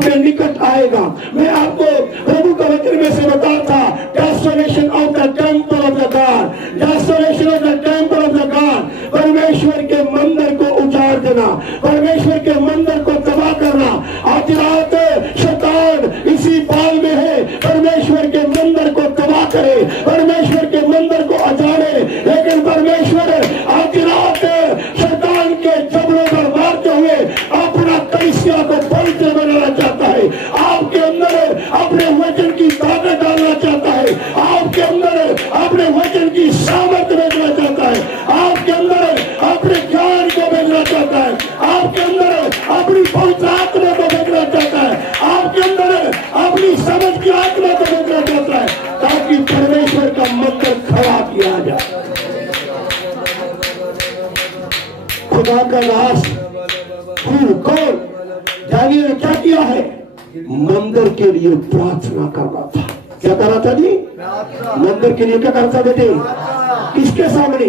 के निकट आएगा। मैं आपको प्रभु का वचन में से बता था, destination of the temple of the God, destination of the temple of the God, परमेश्वर के मंदिर को उजाड़ देना, परमेश्वर के मंदिर को तबाह करना। आज रात शैतान इसी बाल में है, परमेश्वर के मंदिर को तबाह करे, परमेश्वर के मंदिर को उजाड़े। लेकिन परमेश्वर आज रात शैतान के जबड़ों पर मारते हुए अपना कलीसिया को पवित्र बनाना चाहता है, आपके अंदर अपने वचन की ताकत डालना चाहता है, आपके अंदर अपने वचन की सामर्थ्य भेजना चाहता है, आपके अंदर अपने ज्ञान को भेजना चाहता है, आपके अंदर अपनी पवित्र आत्मा को भेजना चाहता है, आपके अंदर अपनी समझ की आत्मा को भेजना चाहता है, ताकि परमेश्वर का मंदिर खड़ा किया जाए। खुदा का दास कौन? दानियल ने क्या किया है? मंदिर के लिए प्रार्थना करना था। क्या कर रहा था जी? मंदिर के लिए क्या करता था बेटे? किसके सामने?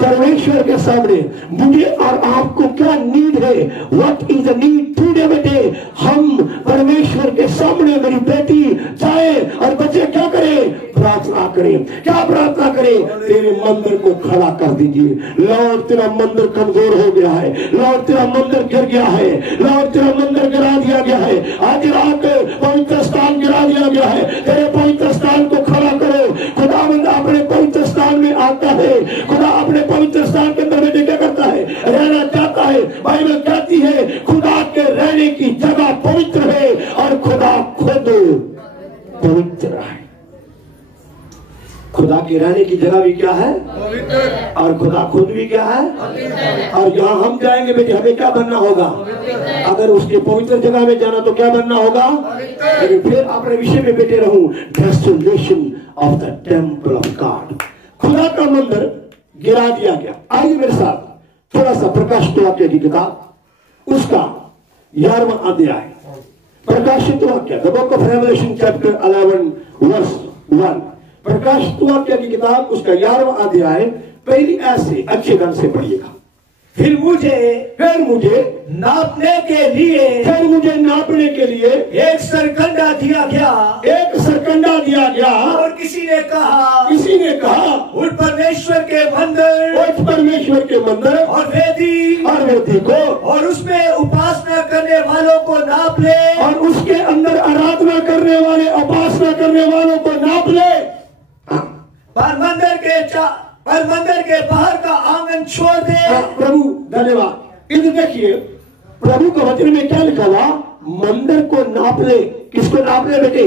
परमेश्वर के सामने। मुझे और आपको क्या नीड है? What is the need today बेटे? हम परमेश्वर के सामने, मेरी बेटी जाए और बच्चे क्या करें? प्रार्थना करें। क्या प्रार्थना करें? तेरे मंदिर को खड़ा कर दीजिए। लॉर्ड तेरा मंदिर कमजोर हो गया है, लॉर्ड तेरा मंदिर गिर गया है, लॉर्ड तेरा मंदिर गिरा दिया गया है। आज रात पवित्र स्थान गिरा दिया गया है, तेरे पवित्र स्थान को खड़ा करो। खुदावंद अपने पवित्र स्थान में आता है, खुदा अपने पवित्र स्थान के अंदर बेटे क्या करता है? रहना चाहता है। बाइबल कहती है खुदा के रहने की जगह पवित्र है और खुदा खुद पवित्र है। खुदा के रहने की जगह भी क्या है? और खुदा खुद भी क्या है? और जहां हम जाएंगे बेटे हमें क्या बनना होगा? अगर उसके पवित्र जगह में जाना तो क्या बनना होगा? लेकिन फिर अपने विषय में बेटे रहूं, destination of the temple of God. खुदा का मंदिर गिरा दिया गया। आइए मेरे साथ थोड़ा सा प्रकाशित वाक्य की किताब उसका 11वां अध्याय, प्रकाशित वाक्य, the book of Revelation chapter 11 verse 1, प्रकाशित वाक्य की किताब उसका 11वां अध्याय पहली ऐसे अच्छे ढंग से पढ़िएगा। फिर मुझे नापने के लिए एक सरकंडा दिया गया और किसी ने कहा उठ परमेश्वर के मंदिर और वेदी को और उसमें उपासना करने वालों को नाप ले, और उसके अंदर आराधना करने वाले उपासना करने वालों को नाप ले। पर मंदिर के बाहर का आंगन छोड़ दे। प्रभु धन्यवाद। इधर देखिए प्रभु के वचन में क्या लिखा हुआ? मंदिर को नाप ले। किसको नाप ले बेटे?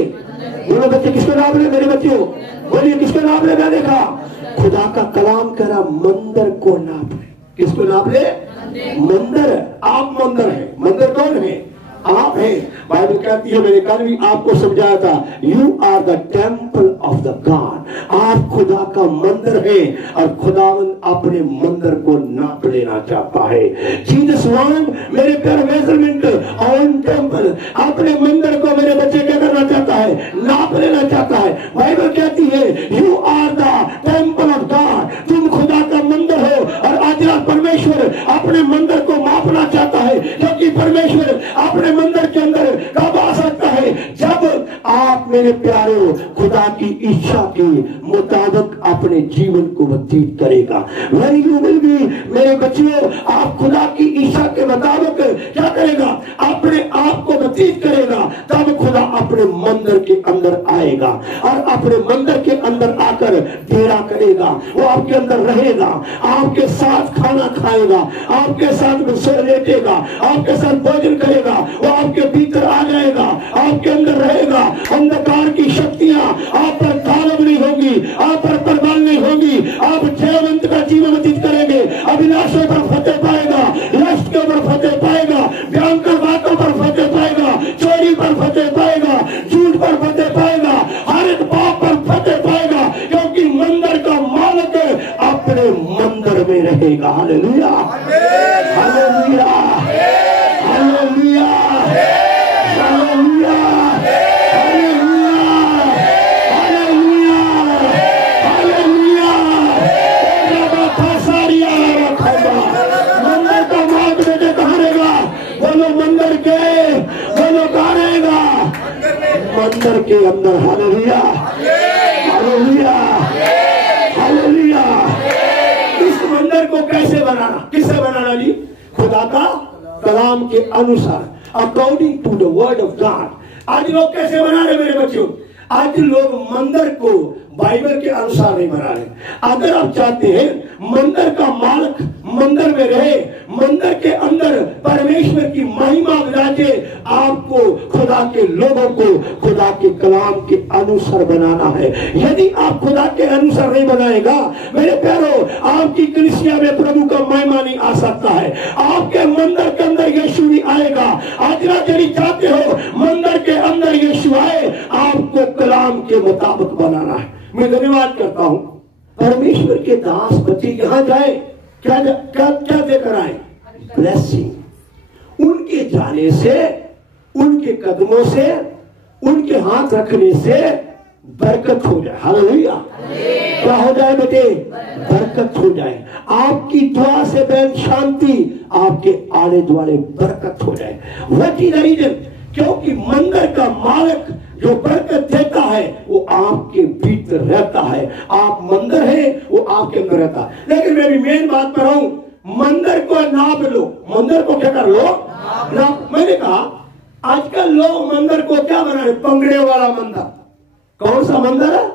बोलो बच्चे, किसको नाप ले? मेरे बच्चों बोलिए, किसको नाप ले? मैंने कहा खुदा का कलाम करा मंदिर को नाप ले। किसको नाप ले? मंदिर। आप मंदिर है। मंदिर कौन है? आप है। बाइबल कहती है, मैंने कल भी आपको समझाया था, you are the temple of the God. आप खुदा का मंदिर है और खुदावंद अपने मंदिर को नाप लेना चाहता है। जीसस वांट मेरे प्यारे मेजरमेंट ऑन टेंपल, अपने मंदिर को मेरे बच्चे क्या करना चाहता है? नाप लेना चाहता है। बाइबल कहती है you are the temple of God, तुम खुदा का मंदिर हो। और आज रात परमेश्वर अपने मंदिर को मापना चाहता है, क्योंकि परमेश्वर अपने मंदिर के अंदर कब आ सकता है? जब आप मेरे प्यारे खुदा की इच्छा के मुताबिक अपने जीवन को व्यतीत करेगा। When you will be, मेरे बच्चों, आप खुदा की इच्छा के मुताबिक क्या करेगा? अपने आप को व्यतीत करेगा, तब खुदा अपने मंदिर के अंदर आएगा और अपने मंदिर के अंदर आकर डेरा करेगा। वो आपके अंदर रहेगा, आपके साथ खाना खाएगा, आपके साथ लेटेगा, आपके साथ भोजन करेगा, वो आपके भीतर आ जाएगा, आपके अंदर रहेगा। अंधकार की शक्तियां आप पर गालब नहीं होगी, आप पर प्रबल नहीं होगी। आप जयवंत का जीवन व्यतीत करेंगे। अभिलाषों पर फतेह पाएगा, लस्ट के ऊपर फतेह पाएगा, भयंकर बातों पर फतेह पाएगा, चोरी पर फतेह पाएगा, झूठ पर फतेह पाएगा, हर एक पाप पर फतेह पाएगा, क्योंकि मंदिर का मालिक अपने मंदिर में रहेगा। Hallelujah, hallelujah, hallelujah, hallelujah, hallelujah, hallelujah, मंदिर का मार्ग बेटे कहाँ रहेगा? बोलो मंदिर के, बोलो कहाँ मंदिर के अंदर। Hallelujah, hallelujah, hallelujah. इस मंदिर को कैसे बनाना, किससे बनाना जी? खुदा का कलाम के अनुसार, according to the word of God. आज लोग कैसे बना रहे मेरे बच्चों? आज लोग मंदिर को बाइबल के अनुसार नहीं बना रहे। अगर आप चाहते हैं मंदिर का मालिक मंदिर में रहे, मंदिर के अंदर परमेश्वर की महिमा विराजे, आपको खुदा के लोगों को खुदा के कलाम के अनुसार बनाना है। यदि आप खुदा के अनुसार नहीं बनाएगा मेरे प्यारों, आपकी कलीसिया में प्रभु का महिमा नहीं आ सकता है, आपके मंदिर के अंदर यीशु नहीं आएगा। आज यदि चाहते हो मंदिर के अंदर यीशु आए, आपको कलाम के मुताबिक बनाना है। मैं धन्यवाद करता हूं, परमेश्वर के दास बच्चे यहां जाए क्या क्या देकर आए? ब्लेसिंग। उनके जाने से, उनके कदमों से, उनके हाथ रखने से बरकत हो जाए। हालेलुया। क्या हो जाए बेटे? बरकत हो जाए। आपकी दुआ से बहन शांति, आपके आले द्वारे बरकत हो जाए। What is the reason? क्योंकि मंदिर का मालिक जो बरकत देता है वो आपके भीतर रहता है। आप मंदिर है, वो आपके अंदर रहता है। लेकिन मैं भी मेन बात पर हूं, मंदिर को नाप लो। मंदिर को क्या कर लो? नाप। मैंने कहा आजकल लोग मंदिर को क्या बना रहे? पंगड़े वाला मंदिर। कौन सा मंदिर है?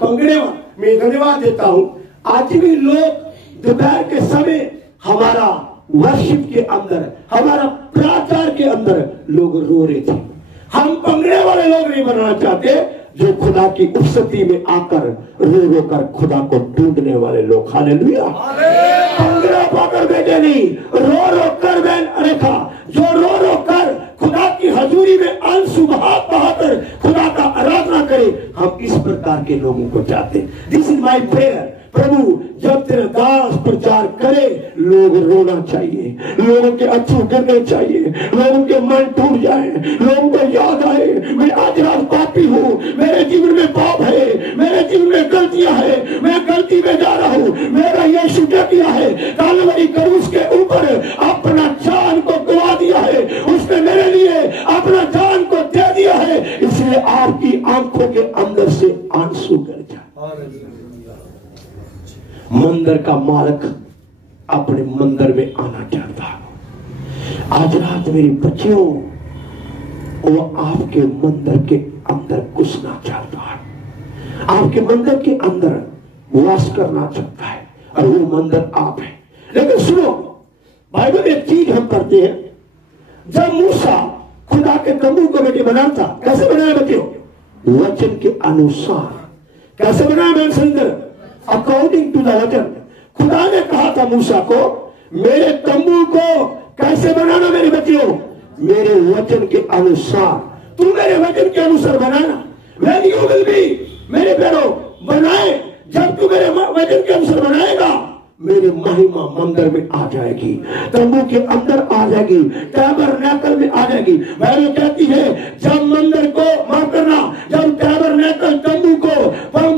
पंगड़े वाला। मैं धन्यवाद देता हूं, आज भी लोग दोपहर के समय हमारा वर्शिप के अंदर, हमारा प्राचार के अंदर लोग रो रहे थे। हम पंगड़े वाले लोग नहीं बनना चाहते, जो खुदा की उपस्थिति में आकर रो रो कर खुदा को ढूंढने वाले लोग। हालेलुया। पंगड़ा पाकर बेटे नहीं, रो रो कर बहन रेखा, जो रो रो कर खुदा की हजूरी में आंसू बहाकर खुदा का आराधना करे, हम इस प्रकार के लोगों को चाहते। This is my prayer. प्रभु जब तेरा दास प्रचार करे, लोग रोना चाहिए, लोगों के अश्रु गिरने चाहिए, लोगों के मन टूट जाए, लोगों को याद आए मैं आज रात पापी हूँ, मेरे जीवन में पाप है, मेरे जीवन में गलतियां है, मैं गलती में जा रहा हूँ। मेरा यीशु क्या किया है? कालवरी क्रूस के ऊपर अपना जान को गवा दिया है, उसने मेरे लिए अपना जान को दे दिया है, इसलिए आपकी आंखों के अंदर से आंसू गिर जाए। मंदिर का मालिक अपने मंदिर में आना चाहता है। आज रात मेरे बच्चों, वो आपके मंदिर के अंदर घुसना चाहता है, आपके मंदिर के अंदर वास करना चाहता है, और वो मंदिर आप है। लेकिन सुनो, बाइबल एक चीज हम करते हैं, जब मूसा खुदा के तंबू को बेटे बनाया था, कैसे बनाया बच्चों? वचन के अनुसार। कैसे बनाया मैं सुंदर? अकॉर्डिंग टू द वचन। खुदा ने कहा था मूसा को, मेरे तंबू को कैसे बनाना मेरे बच्चों? मेरे वचन के अनुसार। तू मेरे वचन के अनुसार बनाना। When you will be, मेरे प्यारों बनाए, जब तू मेरे वचन के अनुसार बनाएगा, मेरी महिमा मंदिर में आ जाएगी, तंबू के अंदर आ जाएगी, टैबरनेकल में आ जाएगी। बाइबल कहती है जब मंदिर को माफ करना, जब टैबरनेकल तंबू को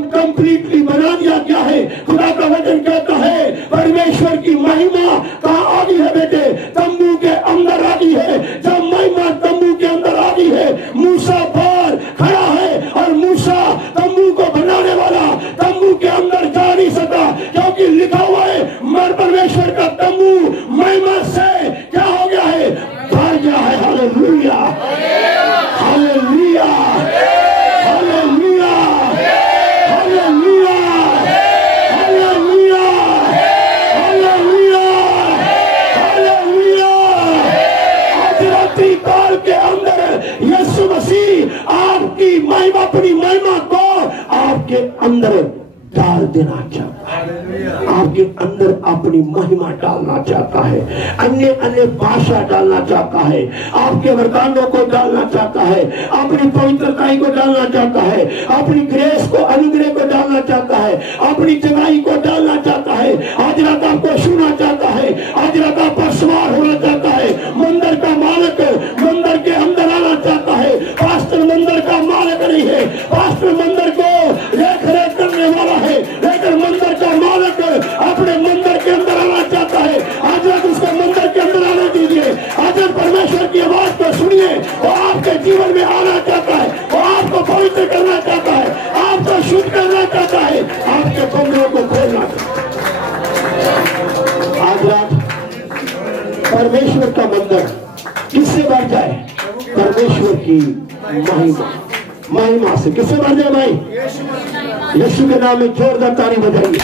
कंप्लीटली बना दिया गया है, खुदा का वचन कहता है परमेश्वर की महिमा कहाँ आ गई है बेटे? तंबू के अंदर आ गई है। जब महिमा तंबू के अंदर आ गई है, मूसा बाहर खड़ा है, और मूसा तंबू को बनाने वाला तंबू के अंदर जा नहीं सका, क्योंकि लिखा हुआ है मर परमेश्वर का तंबू महिमा से क्या हो गया है? भर गया है। Hallelujah, hallelujah, hallelujah, hallelujah, hallelujah, hallelujah, hallelujah. आज रात्रि काल के अंदर यीशु मसीह आपकी महिमा, अपनी महिमा को आपके अंदर डाल देना चाहता है, आपके अंदर अपनी महिमा डालना चाहता है, अन्य अन्य भाषा डालना चाहता है, आपके वरदानों को डालना चाहता है, अपनी पवित्रताई को डालना चाहता है, अपनी ग्रेस को, अनुग्रह को डालना चाहता है, अपनी जगाई को डालना चाहता है। आज रात आपको छूना चाहता है, आज रात आप पर सवार होना चाहता है। मंदिर का मालिक मंदिर के अंदर आना चाहता है। पास्टर मंदिर का मालिक नहीं है, पास्टर मंदिर को देख रेख करने वाला है, लेकिन मंदिर का मालिक अपने मंदिर के अंदर आना चाहता है। आज रात उसको मंदिर के अंदर आने दीजिए। आज परमेश्वर की आवाज को सुनिए, वो आपके जीवन में आना चाहता है, वो आपको के बंधनों को खोलना। आज रात परमेश्वर का मंदिर किससे भर जाए? परमेश्वर की महिमा से। किससे भर जाए भाई? यीशु के नाम में जोरदार ताली बजाइए।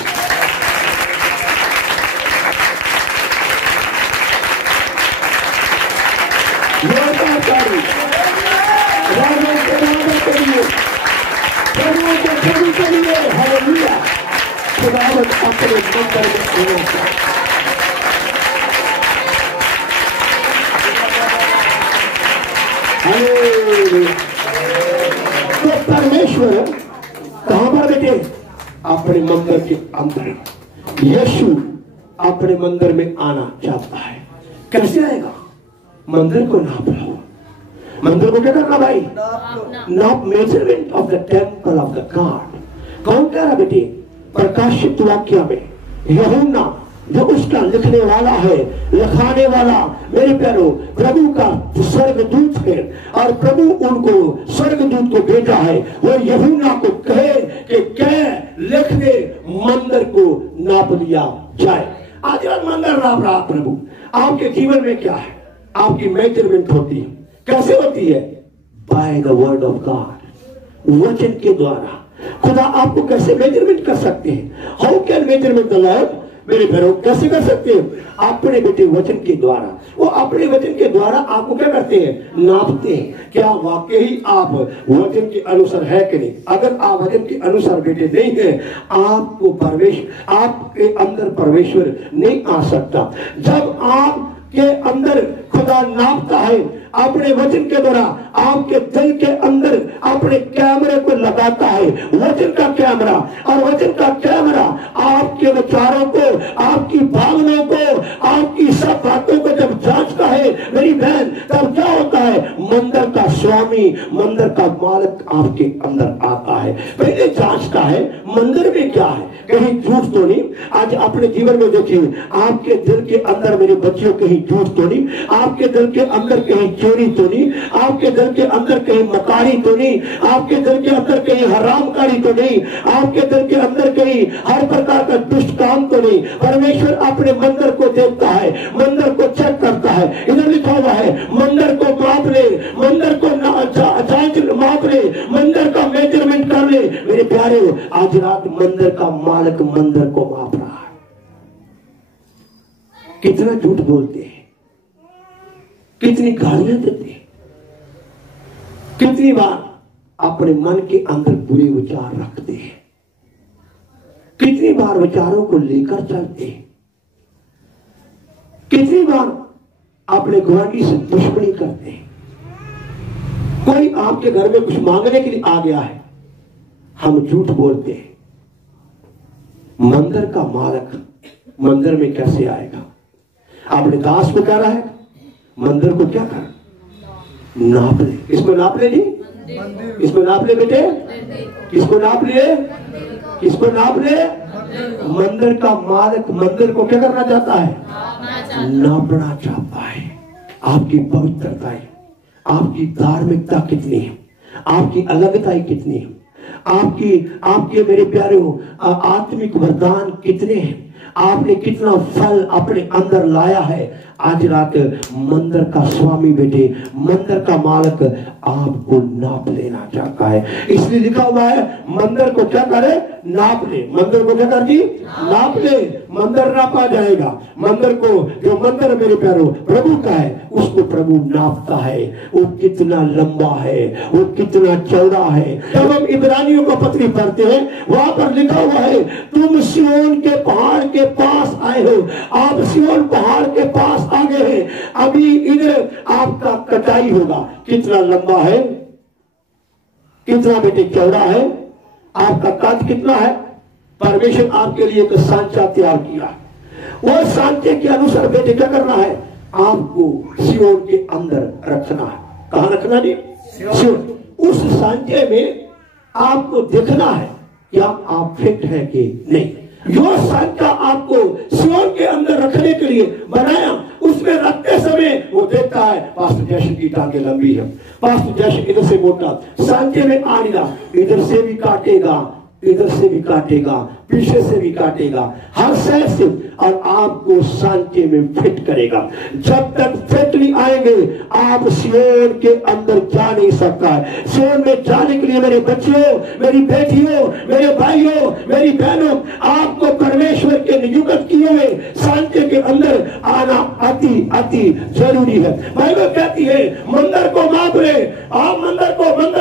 जोरदार ताली राजा के नाम के लिए, प्रभु के प्रभु के लिए। हालेलुया। खुदावंद अपने मंदिर में तो परमेश्वर कहां पर बैठे? अपने मंदिर के अंदर। यीशु अपने मंदिर में आना चाहता है। कैसे आएगा? मंदिर को नाप लो। मंदिर को क्या करना भाई? नाप। Measurement of the temple of the God. कौन कह रहा बेटे? प्रकाशित वाक्य में यूहन्ना जो उसका लिखने वाला है, लिखाने वाला, मेरे प्यारो प्रभु का स्वर्गदूत है और प्रभु उनको स्वर्गदूत को भेजा है वो यूहन्ना को कहे कि कह लिख दे मंदिर को नाप लिया जाए। आज मंदिर नाप रहा प्रभु। आपके जीवन में क्या है? आपकी मेजरमेंट होती है। कैसे होती है? By the word of God. वचन के द्वारा। खुदा आपको कैसे मेजरमेंट कर सकते हैं? How can measurement the Lord? मेरे भाइयों कैसे कर सकते हैं? अपने बेटे वचन के द्वारा। वो अपने वचन के द्वारा आपको क्या करते हैं? नापते हैं। क्या वाकई आप वचन के अनुसार है कि नहीं? अगर आप वचन के अनुसार बेटे नहीं है, आपको परमेश्वर, आपके अंदर परमेश्वर नहीं आ सकता। जब आप के अंदर खुदा नापता है अपने वचन के द्वारा, आपके दिल के अंदर अपने कैमरे को लगाता है, वचन का कैमरा। और वचन का कैमरा आपके विचारों को, आपकी भावनाओं को, आपकी सब बातों को जब जांचता है मेरी बहन, तब क्या होता है? मंदिर का स्वामी, मंदिर का मालिक आपके अंदर आता है। पहले जांचता है मंदिर में क्या है, कहीं झूठ तो नहीं। आज अपने जीवन में देखिए, आपके दिल के अंदर मेरे बच्चों कहीं झूठ तो नहीं, आपके दिल के अंदर कहीं चोरी तो नहीं, आपके दिल के अंदर कहीं मकारी तो नहीं, आपके दिल के अंदर कहीं हरामकारी तो नहीं, आपके दिल के अंदर कहीं हर प्रकार का दुष्ट काम तो नहीं। परमेश्वर अपने मंदिर को देखता है, मंदिर को चेक करता है। इधर लिखा हुआ है मंदिर को माप ले, मंदिर को जांच माप ले, मंदिर का मेजरमेंट कर ले। मेरे प्यारे, आज रात मंदिर का मालिक मंदिर को माप रहा है। कितना झूठ बोलते हैं, कितनी गालियां देते हैं, कितनी बार अपने मन के अंदर बुरे विचार रखते हैं, कितनी बार विचारों को लेकर चलते हैं, कितनी बार अपने घमंडी से दुश्मनी करते हैं। कोई आपके घर में कुछ मांगने के लिए आ गया है, हम झूठ बोलते हैं। मंदिर का मालिक मंदिर में कैसे आएगा? आपने दास को कह रहा है मंदिर को क्या कर? नाप ले। इसमें नाप ले जी, इसमें नाप ले बेटे। किसको नाप ले? किसको नाप ले? मंदिर का मालिक मंदिर को क्या करना चाहता है? नापना चाहता है। आपकी पवित्रता है, आपकी धार्मिकता कितनी है, आपकी अलगताई कितनी है, आपके मेरे प्यारे आत्मिक वरदान कितने हैं, आपने कितना फल अपने अंदर लाया है। आज रात मंदिर का स्वामी बेटे, मंदिर का मालिक आपको नाप लेना चाहता है। इसलिए लिखा हुआ है मंदिर को क्या करे? नाप ले। मंदिर को क्या कर दी? नाप ले। मंदिर नापा जाएगा। मंदिर को, जो मंदिर मेरे प्यारो प्रभु का है, उसको प्रभु नापता है। वो कितना लंबा है, वो कितना चौड़ा है। जब हम इब्रानियों को पत्री पढ़ते हैं, वहां पर लिखा हुआ है तुम सिय्योन के पहाड़ के पास आए हो। आप सिय्योन पहाड़ के पास आ गए हैं। अभी इधर आपका कटाई होगा। कितना लंबा है, कितना बेटे चौड़ा है, आपका कद कितना है। परमेश्वर आपके लिए एक सांचा तैयार किया है। वो सांचे के अनुसार बेटे क्या करना है? आपको सिय्योन के अंदर रखना है। कहां रखना जी? सिय्योन। उस सांचे में आपको देखना है क्या आप फिट है कि नहीं। यो सांचा आपको सिय्योन के अंदर रखने के लिए बनाया। उसमें रखते समय वो देखता है पास्टर जैसे की टांगे लंबी है, पास्टर जैसे इधर से मोटा, सांचे में आएगा, इधर से भी काटेगा, इधर से भी काटेगा, पीछे से भी काटेगा, हर साइड से, और आपको सांचे में फिट करेगा। जब तक फिट नहीं आएंगे आप सियोन के अंदर जा नहीं सकता है। सियोन में जाने के लिए मेरे बच्चों, मेरी बेटियों, मेरे भाइयों, मेरी बहनों, आपको परमेश्वर के नियुक्त किए हुए सांचे के अंदर आना अति अति जरूरी है। बाइबल कहती है मंदिर को माप ले। आप मंदिर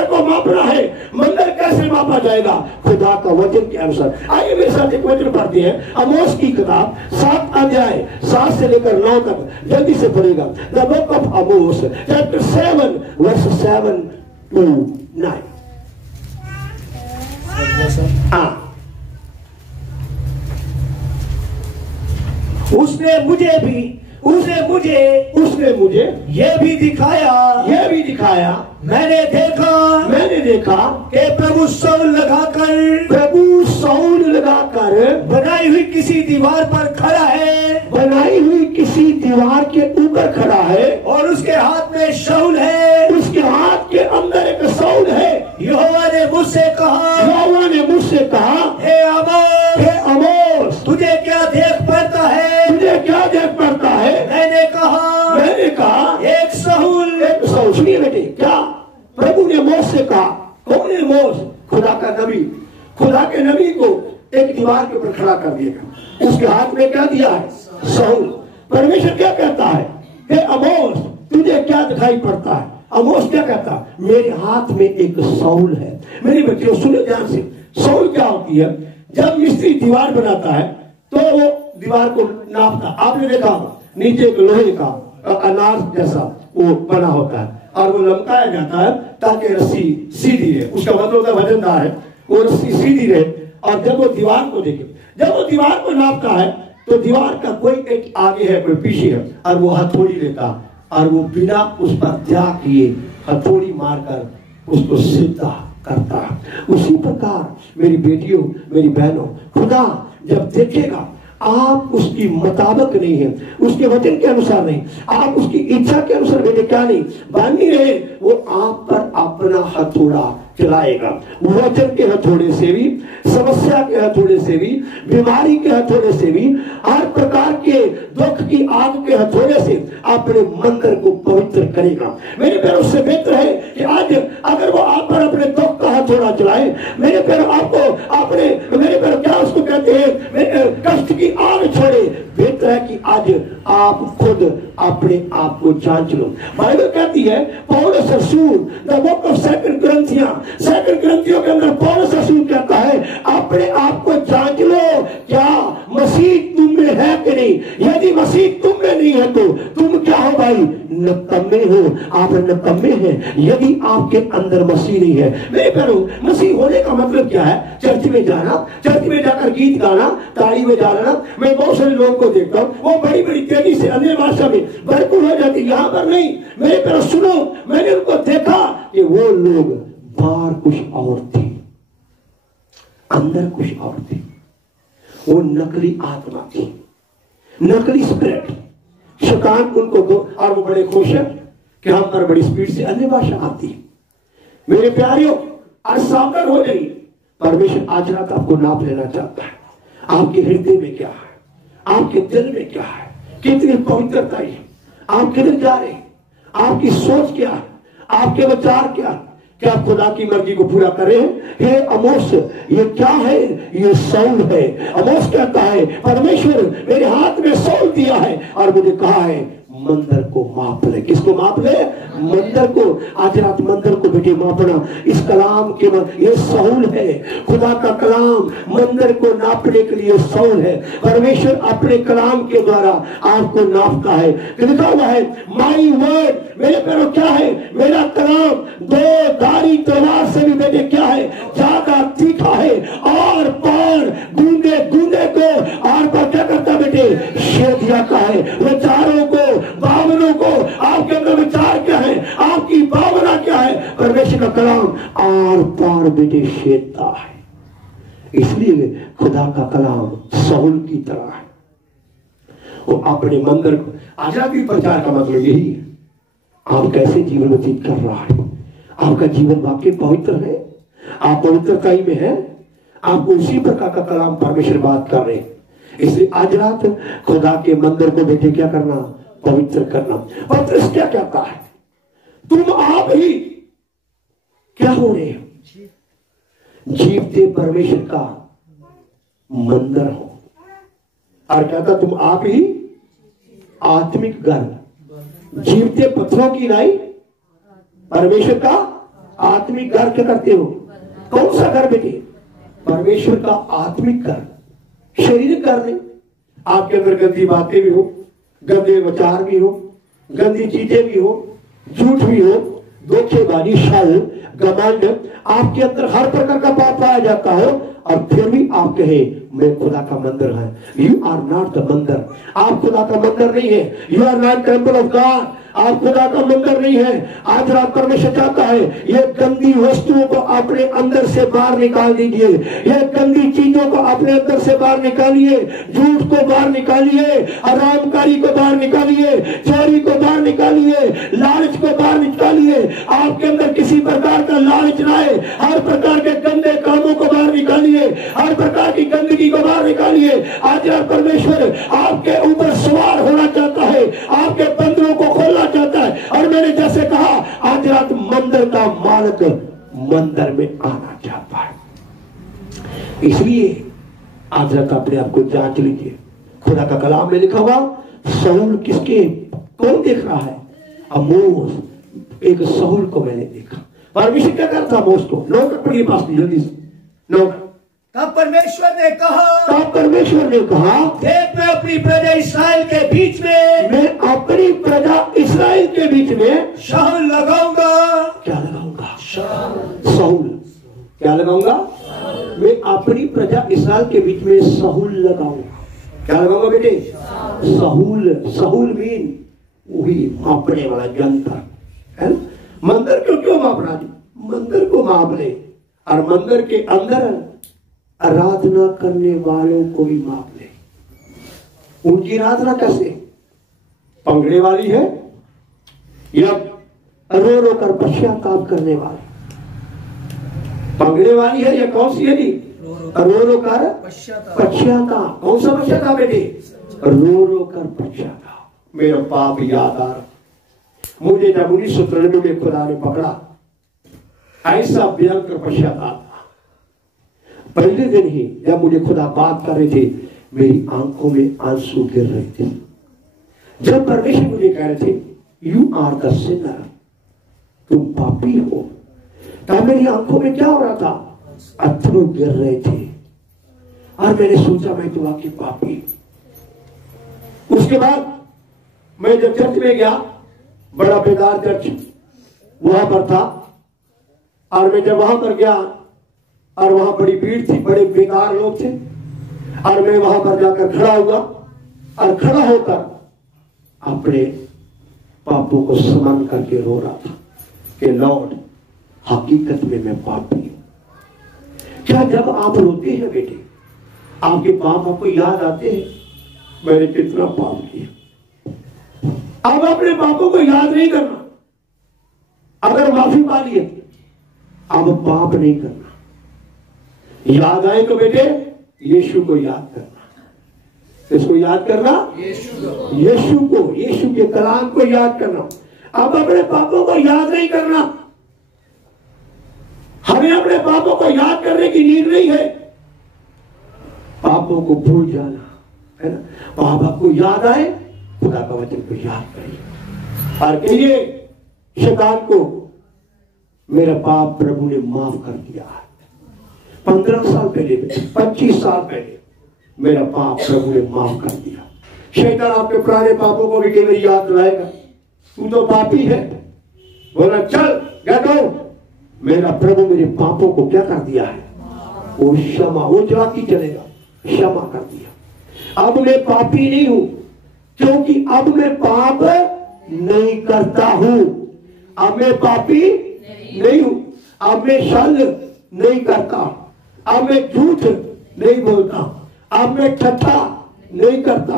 को मापना है। मंदिर कैसे मापा जाएगा? खुदा का वचन के अनुसार। आइए मेरे साथ एक वचन पढ़ते हैं, आमोस की किताब 7 अध्याय 7 से लेकर 9 तक, जल्दी से पढ़ेगा। The book of Amos chapter 7 verse 7 to 9। उसने मुझे ये भी दिखाया मैंने देखा कि प्रभु सौल लगाकर बनाई हुई किसी दीवार पर खड़ा है, बनाई हुई किसी दीवार के ऊपर खड़ा है, और उसके हाथ में शाऊल है, उसके हाथ के अंदर एक शाऊल है। यहोवा ने मुझसे कहा, हे आमोस, तुझे क्या देख पड़ता है? मैंने कहा एक शाऊल। सुनिए बेटे, क्या प्रभु ने मोस से कहा? कौन है मोस? खुदा का नबी। खुदा के नबी को एक दीवार के ऊपर खड़ा कर दिया। उसके हाथ में क्या दिया है? शाऊल। परमेश्वर क्या कहता है? हे आमोस, तुझे क्या दिखाई पड़ता है? आमोस क्या कहता है? मेरे हाथ में एक शाऊल है। मेरे बच्चों सुने ध्यान से, शाऊल क्या होती है? जब मिस्त्री दीवार बनाता है तो वो दीवार को नापता। आपने देखा नीचे एक लोहे का अनार जैसा वो बना होता है और वो लमकाया जाता है ताकि रस्सी सीधी रहे। उसका मतलब होता है वजनदार है, वो रस्सी सीधी रहे। और जब वो दीवार को देखे, जब वो दीवार को नापता है तो दीवार का कोई एक आगे है, कोई पीछे है, और वो हथौड़ी लेता और वो बिना उस पर त्याग किए हथौड़ी मारकर उसको सीधा करता है। उसी प्रकार मेरी बेटियों, मेरी बहनों, खुदा जब देखेगा आप उसकी मुताबिक नहीं है, उसके वचन के अनुसार नहीं, आप उसकी इच्छा के अनुसार बेटे क्या नहीं बन नहीं रहे, वो आप पर अपना हथौड़ा चलाएगा। वचन के हथौड़े से भी, समस्या के हथौड़े से भी, बीमारी के हथौड़े से भी, हर प्रकार के दुख की आग के हथौड़े से अपने मंदिर को पवित्र करेगा। मेरे पैरों से बेहतर है कि आज अगर वो आप पर अपने दुख का हथौड़ा चलाए, मेरे पैरों आपको अपने, मेरे पैरों क्या उसको कहते हैं, कष्ट की आग छोड़े, बेहतर है कि आज आप खुद अपने आप को जांच लो। बाइबल कहती है पौलुस रसूल, द बुक ऑफ 2 कुरिन्थियों के अंदर पौलुस रसूल कहता है अपने आप को जांच लो, क्या मसीह तुम में है कि नहीं। यदि मसीह तुम में नहीं है तो तुम क्या हो भाई? नकम्मे हो। आप नकम्मे हैं यदि आपके अंदर मसीह नहीं है। मेरे प्यारों, मसीह होने का मतलब क्या है? चर्च में जाना, चर्च में जाकर गीत गाना, ताली में जाना। मैं बहुत सारे लोगों को देखता हूँ वो बड़ी बड़ी तेजी से अन्य भाषा में भरपूर हो जाती, यहाँ पर नहीं। मेरे प्यारों सुनो, मैंने उनको देखा कि वो लोग बाहर कुछ और थे, अंदर कुछ और थे। वो नकली आत्मा थी, नकली स्पिरिट। शैतान उनको और वो बड़े खुश है कि हम पर बड़ी स्पीड से अन्य भाषा आती है। मेरे प्यारियों, आज सावधान हो जाइए। परमेश्वर आज रात आपको नाप लेना चाहता है। आपके हृदय में क्या है, आपके दिल में क्या है, कितनी पवित्रता है, आप किधर जा रहे हैं, आपकी सोच क्या है, आपके विचार क्या है, क्या खुदा की मर्जी को पूरा करें। हे आमोस, ये क्या है? ये शाऊल है। आमोस कहता है परमेश्वर मेरे हाथ में शाऊल दिया है और मुझे कहा है मंदिर को माप ले। किसको माप ले? मंदिर को। आज रात मंदिर को बेटे मापना। इस कलाम के ये शाऊल है, खुदा का कलाम मंदिर को नापने के लिए शाऊल है। परमेश्वर अपने कलाम के द्वारा आपको नापता है। लिखा हुआ है माई वर्ड, मेरे पैरों क्या है? मेरा कलाम दो धारी तलवार से भी बेटे क्या है? ज्यादा तीखा है, और पार गूंदे गूंदे को और पर क्या करता बेटे? छेद जाता है। विचारों को, भावनाओं को, आपके अंदर विचार क्या है, आपकी भावना क्या है, परमेश्वर का कलाम आर पार बेटे छेदता है। इसलिए खुदा का कलाम शाऊल की तरह है। वो अपने मंदिर को, आजादी प्रचार का मतलब यही है। आप कैसे जीवन व्यतीत कर रहा है? आपका जीवन वाकई पवित्र है? आप पवित्रता ही में है? आपको उसी प्रकार का कलाम परमेश्वर बात कर रहे हैं। इसलिए आज रात खुदा के मंदिर को बेटे क्या करना, पवित्र करना। पत्रस क्या कहता है, तुम आप ही क्या हो रहे हो, जीवते परमेश्वर का मंदिर हो। और कहता तुम आप ही आत्मिक घर, जीवते पत्थरों की नहीं, परमेश्वर का आत्मिक घर क्या करते हो। कौन सा घर बेटे, परमेश्वर का आत्मिक घर, शारीरिक घर नहीं। आपके अंदर गंदी बातें भी हो, गंदे विचार भी हो, गंदी चीजें भी हो, झूठ भी हो, धोखेबाजी, छल, घमंड, आपके अंदर हर प्रकार का पाप पाया जाता हो, और फिर भी आप कहे मैं खुदा का मंदिर है। यू आर नॉट द मंदिर, आप खुदा का मंदिर नहीं है। You are not temple of God, आप खुदा का मंदिर नहीं है। आज रात परमेश्वर चाहता है ये गंदी वस्तुओं को अपने अंदर से बाहर निकाल दीजिए, ये गंदी चीजों को अपने अंदर से बाहर निकालिए, झूठ को बाहर निकालिए, आरामकारी को बाहर निकालिए, चोरी को बाहर निकालिए, लालच को बाहर निकालिए। आपके अंदर किसी प्रकार का लालच ना आए, हर प्रकार के गंदे कामों को बाहर निकालिए, हर प्रकार की गंदगी को बाहर निकालिए। आज रात परमेश्वर आपके ऊपर सवार होना चाहता है, आपके बंधनों को खोलना चाहता है। और मैंने जैसे कहा आज रात मंदिर का मालिक मंदिर में आना चाहता है। इसलिए आज रात अपने आप को जांच लीजिए। खुदा का कलाम में लिखा हुआ, शाऊल किसके, कौन देख रहा है, अमोस, एक शाऊल को मैंने देखा। परमेश्वर क्या करता अमोस को, नौकर पढ़िए पास जल्दी से, नौकर। तब परमेश्वर ने कहा, देख मैं अपनी प्रजा इस्राएल के बीच में, मैं अपनी प्रजा इस्राएल के बीच में शाऊल लगाऊंगा। क्या लगाऊंगा, शाऊल। क्या लगाऊंगा, मैं अपनी प्रजा इस्राएल के बीच में शाऊल लगाऊंगा। क्या लगाऊंगा बेटे, शाऊल। शाऊल मीन वही मापने वाला यंत्र है। मंदिर को क्यों मापना, मंदिर को माप ले, और मंदिर के अंदर आराधना करने वालों को भी माप ले। उनकी आराधना कैसे, पंगड़े वाली है या रो रो कर पश्चाताप करने वाली, पंगड़े वाली है या कौन सी है जी, रो रो कर पश्चाताप। कौन सा पश्चाताप बेटे, रो रो कर पश्चाताप। मेरा पाप याद आ रहा, मुझे जब 1993 में खुदा ने पकड़ा, ऐसा भयंकर पश्चाताप। पहले दिन ही जब मुझे खुदा बात कर रहे थे, मेरी आंखों में आंसू गिर रहे थे। जब परमेश्वर मुझे कह रहे थे यू आर द सिनर, तुम पापी हो, तब मेरी आंखों में क्या हो रहा था, अथरू गिर रहे थे। और मैंने सोचा मैं तो आके पापी। उसके बाद मैं जब चर्च में गया, बड़ा बेकार चर्च वहां पर था, और मैं जब वहां पर गया और वहां बड़ी भीड़ थी, बड़े बेकार लोग थे, और मैं वहां पर जाकर खड़ा हुआ, और खड़ा होकर अपने पापों को स्मरण करके रो रहा था कि लॉर्ड हकीकत में मैं पापी हूं। क्या जब आप रोते हैं बेटे, आपके पाप आपको याद आते हैं, मैंने कितना पाप किया। अब अपने पापों को याद नहीं करना, अगर माफी पा लिए अब पाप नहीं करना। याद आए तो बेटे यीशु को याद करना। इसको याद करना, यीशु को, यीशु के कलाम को याद करना। अब अपने पापों को याद नहीं करना। हमें अपने पापों को याद करने की नीड नहीं है, पापों को भूल जाना है ना। पाप आपको याद आए, खुदा का वचन को याद करिए और कहिए शैतान को मेरा पाप प्रभु ने माफ कर दिया है। 15 साल पहले, 25 साल पहले मेरा पाप प्रभु ने माफ कर दिया। शैतान आपके पुराने पापों को भी केवल याद दिलाएगा, तू तो पापी है, बोला चल गेट आउट। मेरा प्रभु मेरे पापों को क्या कर दिया है, वो क्षमा, वो चलाकी चलेगा, क्षमा कर दिया। अब मैं पापी नहीं हूं, क्योंकि अब मैं पाप नहीं करता हूं। अब मैं पापी नहीं हूं, अब मैं छल नहीं करता, अब मैं झूठ नहीं बोलता, अब मैं ठट्ठा नहीं करता,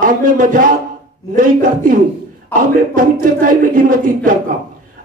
अब मैं मजाक नहीं करती हूं, अब मैं पवित्रता में दिन व्यतीत करता,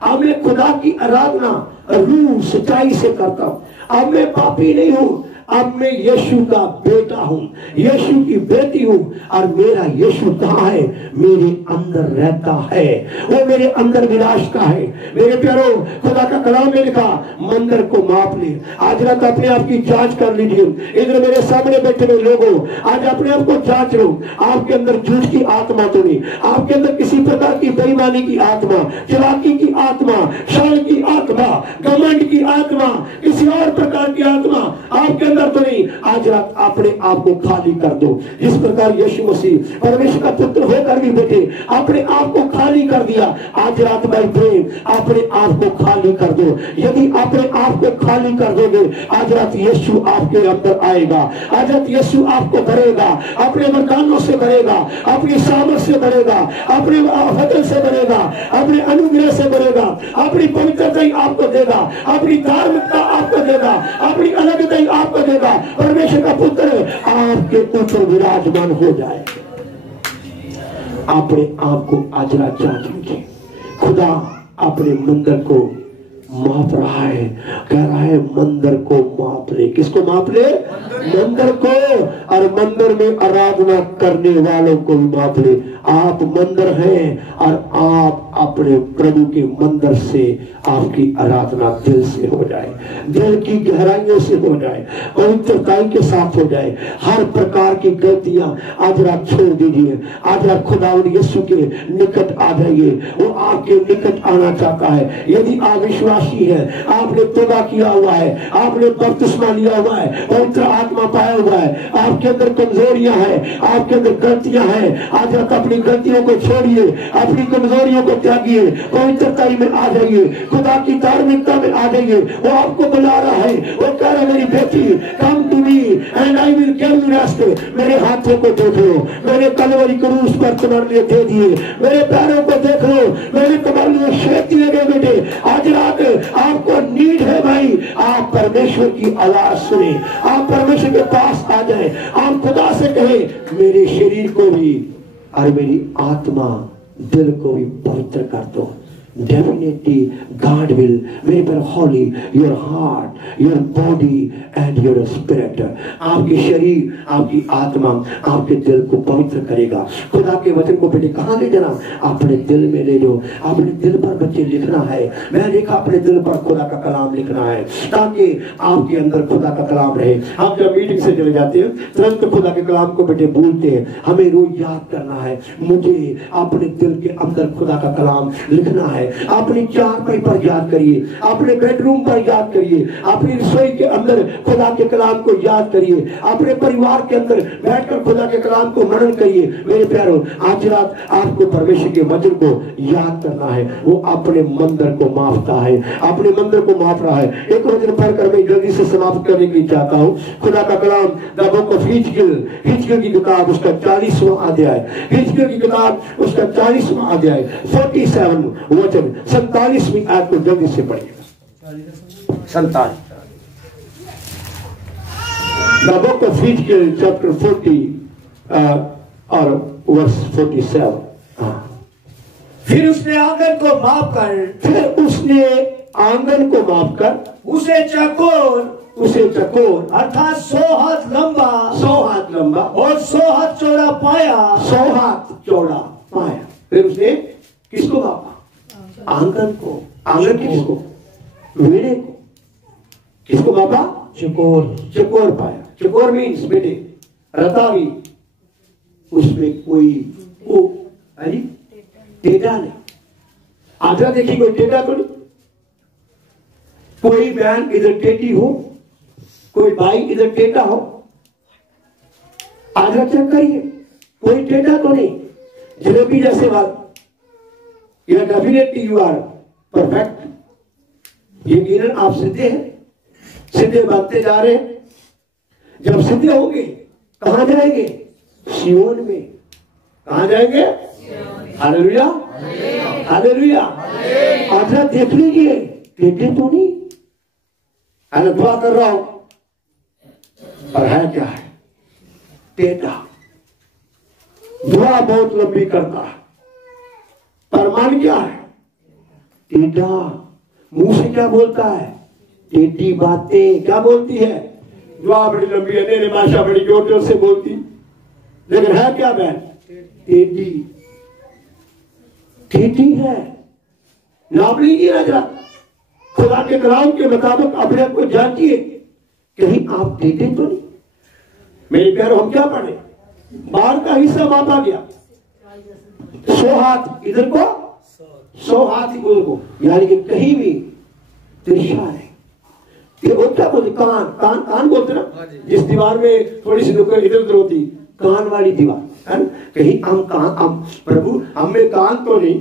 अब मैं खुदा की आराधना रूह सच्चाई से करता हूं। अब मैं पापी नहीं हूं, अब मैं यीशु का बेटा हूं, यीशु की बेटी हूं, और मेरा यीशु कहां है? मेरे अंदर रहता है, वो मेरे अंदर विराजता है। मेरे प्यारो, खुदा का कलाम में लिखा, मंदिर को माप ले। आज रात अपने आप की जांच कर लीजिए। इधर मेरे सामने बैठे हुए लोगों, आज अपने आप को जांच लो। आपके अंदर झूठ की आत्मा तो नहीं, आपके अंदर किसी प्रकार की बेईमानी की आत्मा, चलाकी की आत्मा, शान की आत्मा, घमंड की आत्मा, किसी और प्रकार की आत्मा आपके अंदर तो नहीं। आज रात अपने आप को खाली कर दो। जिस प्रकार यीशु मसीह परमेश्वर का पुत्र होकर भी बेटे अपने आप को खाली कर दिया, आज रात भाई प्रेम अपने आप को खाली कर दो। यदि अपने आप को खाली कर दोगे, आज रात यीशु आपके अंदर आएगा। आज रात यीशु आपको भरेगा, अपने वरदानों से भरेगा, अपनी सामर्थ से भरेगा, अपने वचन से भरेगा, अपने अनुग्रह से भरेगा, अपनी पवित्रता ही आपको देगा, अपनी धार्मिकता आपको देगा, अपनी अलगता ही आपको देगा। परमेश्वर का पुत्र आपके ऊपर विराजमान हो जाए। अपने आप को आज रात जांच लीजिए। खुदा अपने मंदिर को माप रहा है, कह रहा है मंदिर को माप ले। किसको माप ले? मंदिर को, और मंदिर में आराधना करने वालों को भी माप ले। आप मंदिर हैं और आप अपने प्रभु के मंदिर से आपकी आराधना दिल से हो जाए, दिल की गहराइयों से हो जाए, पवित्रताई के साथ हो जाए। हर प्रकार की गलतियां आज रात छोड़ दीजिए। आज रात खुदावंद यीशु के निकट आ जाइए। वो आपके निकट आना चाहता है। यदि आप विश्वासी हैं, आपने तौबा किया हुआ है, आपने बपतिस्मा लिया हुआ है, पवित्र आत्मा पाया हुआ है, आपके अंदर कमजोरियां हैं, आपके अंदर गलतियां हैं, आज रात अपनी गलतियों को छोड़िए, अपनी कमजोरियों को त्यागिए, पवित्रता में आ जाइए, खुदा की धार्मिकता में आ जाइए। वो आपको बुला रहा है, वो कह रहा है मेरी बेटी come to me and I will give you rest. मेरे हाथों को देख लो, मैंने कलवरी क्रूस पर तुम्हारे लिए दे दिए। मेरे पैरों को देख लो, मैंने तुम्हारे लिए शेक दिए गए। बेटे आज रात आपको नीड है भाई, आप परमेश्वर की आवाज सुने, आप परमेश्वर के पास आ जाए, आप खुदा से कहे मेरे शरीर को भी और मेरी आत्मा दिल को भी पवित्र कर दो। Definitely God will make holy your heart, your body and your spirit. आपके शरीर, आपकी आत्मा, आपके दिल को पवित्र करेगा। खुदा के वचन को बेटे कहाँ ले जाना? अपने दिल में ले जाओ। अपने दिल पर बच्चे लिखना है। मैं देखा अपने दिल पर खुदा का कलाम लिखना है, ताकि आपके अंदर खुदा का कलाम रहे। आप जब मीटिंग से चले जाते हैं तुरंत खुदा के कलाम को बेटे भूलते हैं। हमें रोज याद करना है, मुझे अपने दिल के अंदर खुदा का कलाम लिखना है। अपनी चारपाई पर याद करिए, अपने बेडरूम पर याद करिए, अपनी रसोई के अंदर खुदा के कलाम को याद करिए, अपने परिवार के अंदर बैठकर खुदा के कलाम को मनन करिए। मेरे प्यारो आज रात आपको परमेश्वर के वचन को याद करना है। वो अपने मंदिर को मापता है, अपने मंदिर को माप रहा है। एक वचन पढ़कर मैं जल्दी से समाप्त करने की चाहता हूँ। खुदा का कलाम द बुक ऑफ हिजकिय्याह की किताब उसका 40वां अध्याय, हिजकिय्याह की किताब उसका 40वां अध्याय 47 वचन 47वीं आयत को जल्दी से पढ़िएगा। 47 the book of Hezekiah chapter 40 और वर्स 47। फिर उसने आंगन को माप कर, फिर उसने आंगन को माप कर उसे चकोर अर्थात 100 हाथ लंबा और 100 हाथ चौड़ा पाया। 100 हाथ चौड़ा पाया। फिर उसने किसको मापा? आंगन को। आंगन किसको? मेरे को। किसको मापा? चकोर पाया। चकोर मीन्स बेटे रतावी, उसमें कोई टेढ़ा नहीं। आधा देखिए कोई टेढ़ा तो नहीं। कोई बहन इधर टेढ़ी हो, कोई भाई इधर टेढ़ा हो, आधा चेक करिए, कोई टेढ़ा तो नहीं। जलेबी जैसे बात, यह डेफिनेटली यू आर परफेक्ट। यकीनन आप सीधे हैं, सीधे बनते जा रहे हैं। जब सीधे होंगे कहां जाएंगे? सियोन में। कहां जाएंगे? Hallelujah, hallelujah. आजा देख लीजिए, टेढ़े तो नहीं। मैं दुआ कर रहा हूं, पर है क्या है? टेढ़ा। दुआ बहुत लंबी करता है, पर मन क्या है? टेढ़ा। मुंह से क्या बोलता है? टेढ़ी बातें। क्या बोलती है? दुआ बड़ी लंबी है, मेरी भाषा बड़ी जोर जोर से बोलती, लेकिन है क्या बहन? टेढ़ी टेढ़ी है। नाप लीजिए ना जरा, खुदा के कलाम के मुताबिक अपने आप को जांचिए, कहीं आप टेढ़े तो नहीं। मेरे प्यारों, हम क्या पढ़े? बाहर का हिस्सा मापा गया, 100 हाथ इधर को, 100 हाथ उधर को, यानी कि कहीं भी तिरछा है। ये और क्या बोलते? कान कान कान बोलते ना, जिस दीवार में थोड़ी सी नुक्कड़ इधर उधर होती, कान वाली दीवार है। कहीं हम कान, हम प्रभु हमें कान तो नहीं,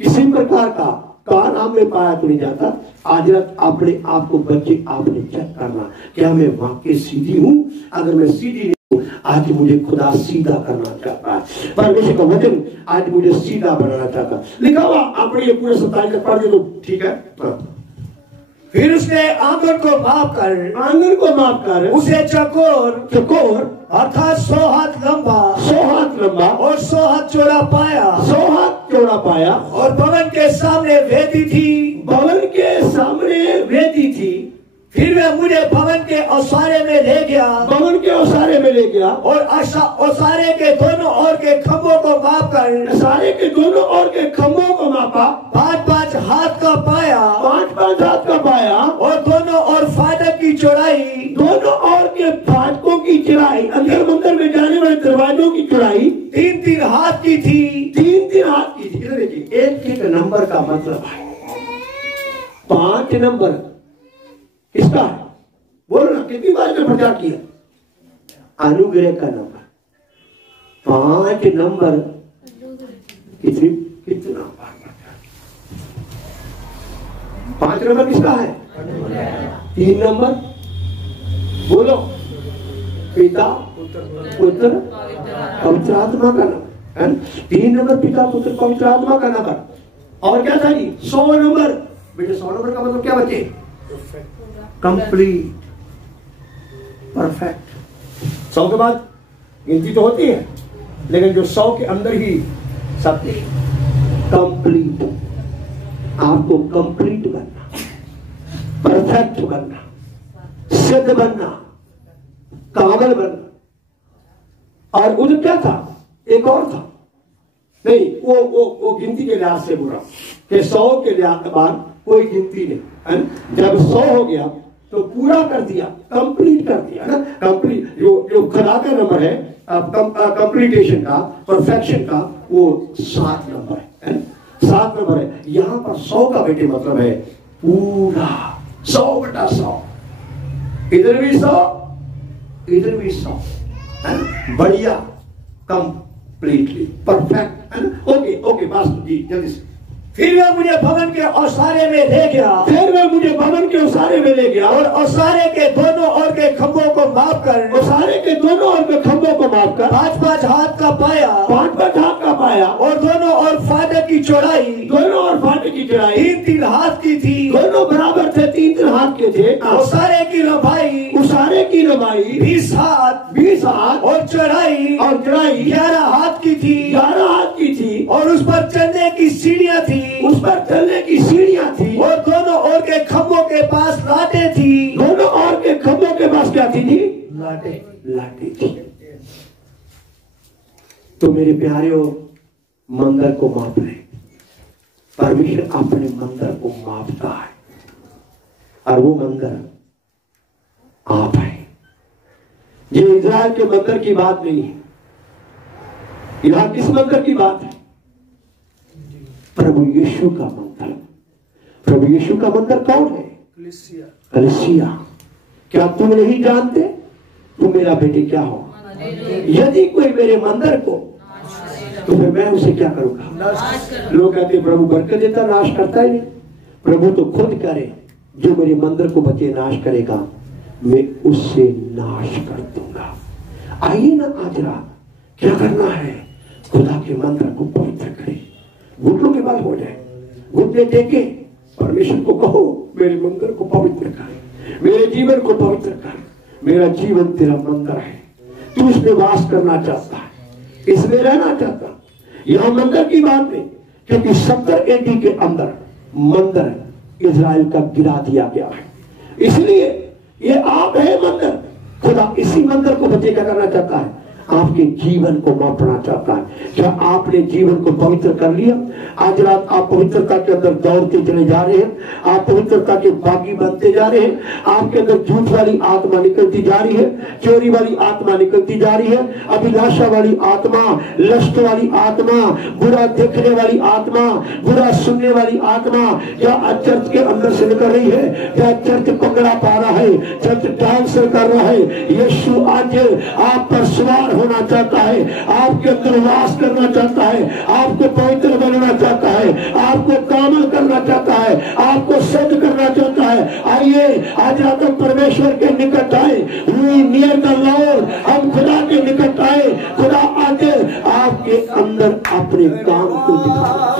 किसी प्रकार का कान हमें पाया तो नहीं जाता। आज रात अपने आप को बच्चे आपने चेक करना, क्या मैं वाकई सीधी हूं? अगर मैं सीधी नहीं हूं, आज मुझे खुदा सीधा करना चाहता है। परमेश्वर का वचन आज मुझे सीधा बनाना चाहता। लिखा हुआ अपने ये पूरे 27 तक पढ़ दे तो ठीक है। फिर उसने आंगन को माप कर उसे चकोर अर्थात 100 हाथ लंबा और 100 हाथ चौड़ा पाया और भवन के सामने वेदी थी। फिर वह मुझे भवन के ओसारे में ले गया और ओसारे के दोनों ओर के खंभों को मापा, 5-5 हाथ का पाया और दोनों ओर फाटक की चौड़ाई, दोनों ओर के फाटकों की चौड़ाई, अंदर मंदिर में जाने वाले दरवाजों की चौड़ाई 3-3 हाथ की थी। 3-3 हाथ की थी। इधर देखिए, एक नंबर का मतलब है 5 नंबर किसका है? बोलो ना, कितनी बार इसने प्रचार किया? अनुग्रह का नंबर 5 नंबर। कितना 5 नंबर किसका है? 3 नंबर बोलो, पिता पुत्र पवित्र आत्मा का नंबर है। 3 नंबर पिता पुत्र पवित्र आत्मा का नंबर। और क्या था जी? 100 नंबर। बेटे 100 नंबर का मतलब क्या बच्चे? Complete, perfect. 100 के बाद गिनती तो होती है, लेकिन जो 100 के अंदर ही सब कंप्लीट। आपको कंप्लीट बनना, परफेक्ट बनना, सिद्ध बनना, काबिल बनना। और उधर क्या था? एक और था, नहीं वो गिनती के लिहाज से बुरा कि 100 के लिहाज बाद कोई गिनती नहीं है ना। जब 100 हो गया तो पूरा कर दिया, कंप्लीट कर दिया ना। कंप्लीट जो खुदा का नंबर है, कंप्लीटेशन का, परफेक्शन का, वो 7 नंबर है। 7 नंबर है। यहां पर 100 का बेटे मतलब है पूरा 100/100। इधर भी 100, इधर भी 100 है ना। बढ़िया, कंप्लीटली परफेक्ट है ना। ओके बस जी, जल्दी से। फिर वह मुझे भवन के ओसारे में ले गया और ओसारे के दोनों ओर के खंभों को माप कर 5-5 हाथ का पाया और दोनों ओर फाटक की चौड़ाई 3-3 हाथ की थी। दोनों बराबर थे, 3-3 हाथ के थे। ओसारे की लंबाई 20 हाथ और चौड़ाई 11 हाथ की थी और उस पर चलने की सीढ़ियां थी। और दोनों ओर के खंभों के पास लाटें थी। दोनों ओर के खंभों के पास क्या थी जी? लाटें थी। तो मेरे प्यारे मंदिर को माप रहे, परमेश्वर अपने मंदिर को मापता है, और वो मंदिर आप है। ये इज़राइल के मंदिर की बात नहीं है। यहां किस मंदिर की बात है? प्रभु यीशु का मंदिर। प्रभु यीशु का मंदिर कौन है? कलीसिया। क्या तुम नहीं जानते तुम मेरा बेटे क्या हो? यदि कोई मेरे मंदिर को, तो फिर मैं उसे क्या करूंगा? लोग कहते प्रभु बरकत देता, नाश करता ही नहीं। प्रभु तो खुद करे, जो मेरे मंदिर को बचे नाश करेगा, मैं उससे नाश कर दूंगा। आइए ना आज रात क्या करना है? खुदा के मंदिर को पवित्र करें। घुटनों के बाद हो जाए, घुटने टेके, परमेश्वर को कहो मेरे मंदिर को पवित्र कर, मेरे जीवन को पवित्र कर। मेरा जीवन तेरा मंदिर है, तू इसमें वास करना चाहता है, इसमें रहना चाहता। यहां मंदिर की बात नहीं, क्योंकि 70 AD के अंदर मंदिर इजराइल का गिरा दिया गया है। इसलिए ये आप है मंदिर, खुदा इसी मंदिर को बच्चे क्या करना चाहता है, आपके जीवन को मापना चाहता है। क्या आपने जीवन को पवित्र कर लिया? आज रात आप पवित्रता के अंदर दौड़ते चले जा रहे हैं, आप पवित्रता के बागी बनते जा रहे हैं। आपके अंदर झूठ वाली आत्मा निकलती जा रही है, चोरी वाली आत्मा निकलती जा रही है, अभिलाषा वाली आत्मा, लस्ट वाली आत्मा, बुरा देखने वाली आत्मा, बुरा सुनने वाली आत्मा क्या चर्च के अंदर से निकल रही है? क्या चर्च पकड़ा पा रहा है? चर्च डांस कर रहा है? यीशु आज आप पर सवार होना चाहता है, आपके अंदर वास करना चाहता है, आपको पवित्र बनना चाहता है, आपको कामल करना चाहता है, आपको शुद्ध करना चाहता है। आइए आज रात हम परमेश्वर के निकट आए, वी नियर द लॉर्ड, हम खुदा के निकट आए। खुदा आके आपके अंदर अपने काम को दिखाए।